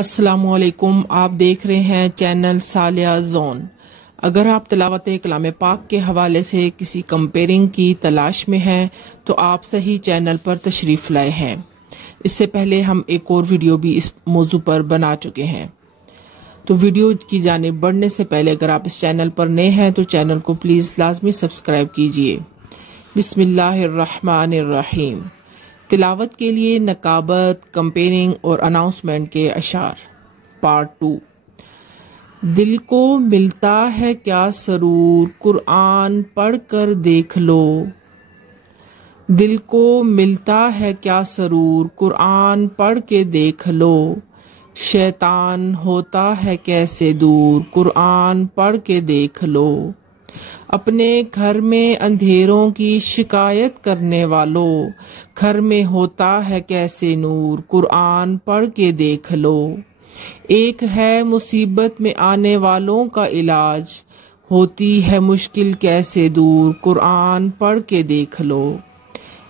السلام علیکم، آپ دیکھ رہے ہیں چینل سالیہ زون۔ اگر آپ تلاوت کلام پاک کے حوالے سے کسی کمپیرنگ کی تلاش میں ہیں تو آپ صحیح چینل پر تشریف لائے ہیں۔ اس سے پہلے ہم ایک اور ویڈیو بھی اس موضوع پر بنا چکے ہیں، تو ویڈیو کی جانب بڑھنے سے پہلے اگر آپ اس چینل پر نئے ہیں تو چینل کو پلیز لازمی سبسکرائب کیجئے۔ بسم اللہ الرحمن الرحیم۔ تلاوت کے لیے نقابت، کمپیرنگ اور اناؤنسمنٹ کے اشعار۔ پارٹ 2۔ دل کو ملتا ہے کیا سرور، قرآن پڑھ کر دیکھ لو۔ دل کو ملتا ہے کیا سرور، قرآن پڑھ کے دیکھ لو۔ شیطان ہوتا ہے کیسے دور، قرآن پڑھ کے دیکھ لو۔ اپنے گھر میں اندھیروں کی شکایت کرنے والوں، گھر میں ہوتا ہے کیسے نور، قرآن پڑھ کے دیکھ لو۔ ایک ہے مصیبت میں آنے والوں کا علاج، ہوتی ہے مشکل کیسے دور، قرآن پڑھ کے دیکھ لو۔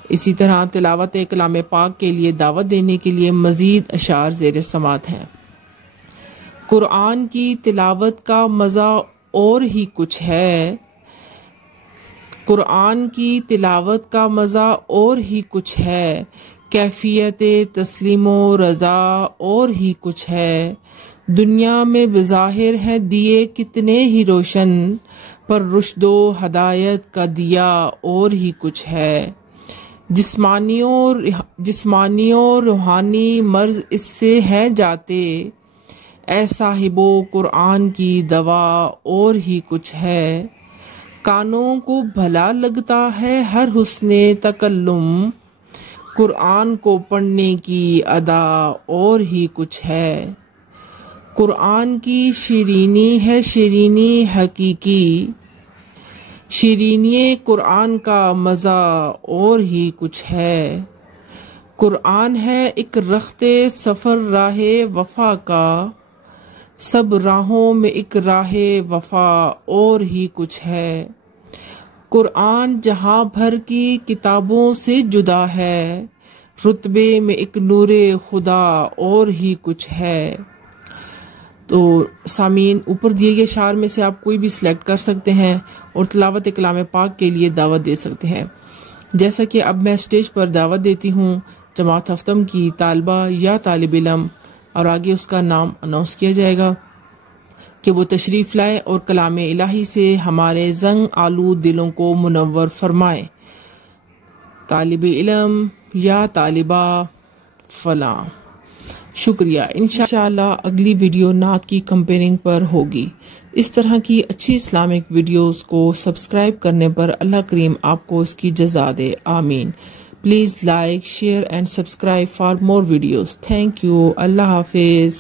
اسی طرح تلاوت کلام پاک کے لیے دعوت دینے کے لیے مزید اشعار زیر سماعت ہیں۔ قرآن کی تلاوت کا مزہ اور ہی کچھ ہے، قرآن کی تلاوت کا مزہ اور ہی کچھ ہے، کیفیت تسلیم و رضا اور ہی کچھ ہے۔ دنیا میں بظاہر ہیں دیے کتنے ہی روشن، پر رشد و ہدایت کا دیا اور ہی کچھ ہے۔ جسمانی و روحانی مرض اس سے ہیں جاتے، اے صاحبو قرآن کی دوا اور ہی کچھ ہے۔ کانوں کو بھلا لگتا ہے ہر حسن تکلم، قرآن کو پڑھنے کی ادا اور ہی کچھ ہے۔ قرآن کی شیرینی ہے شیرینی حقیقی، شیرینی قرآن کا مزہ اور ہی کچھ ہے۔ قرآن ہے ایک رخت سفر راہ وفا کا، سب راہوں میں ایک راہ وفا اور ہی کچھ ہے۔ قرآن جہاں بھر کی کتابوں سے جدا ہے، رتبے میں ایک نور خدا اور ہی کچھ ہے۔ تو سامعین، اوپر دیے گئے اشعار میں سے آپ کوئی بھی سلیکٹ کر سکتے ہیں اور تلاوت کلام پاک کے لیے دعوت دے سکتے ہیں۔ جیسا کہ اب میں اسٹیج پر دعوت دیتی ہوں جماعت ہفتم کی طالبہ یا طالب علم، اور آگے اس کا نام اناؤنس کیا جائے گا کہ وہ تشریف لائے اور کلام الہی سے ہمارے زنگ آلود دلوں کو منور فرمائے۔ طالب علم یا طالبہ فلاں۔ شکریہ۔ انشاءاللہ اگلی ویڈیو نعت کی کمپیرنگ پر ہوگی۔ اس طرح کی اچھی اسلامک ویڈیوز کو سبسکرائب کرنے پر اللہ کریم آپ کو اس کی جزا دے، آمین۔ Please like, share and subscribe for more videos. Thank you. اللہ حافظ۔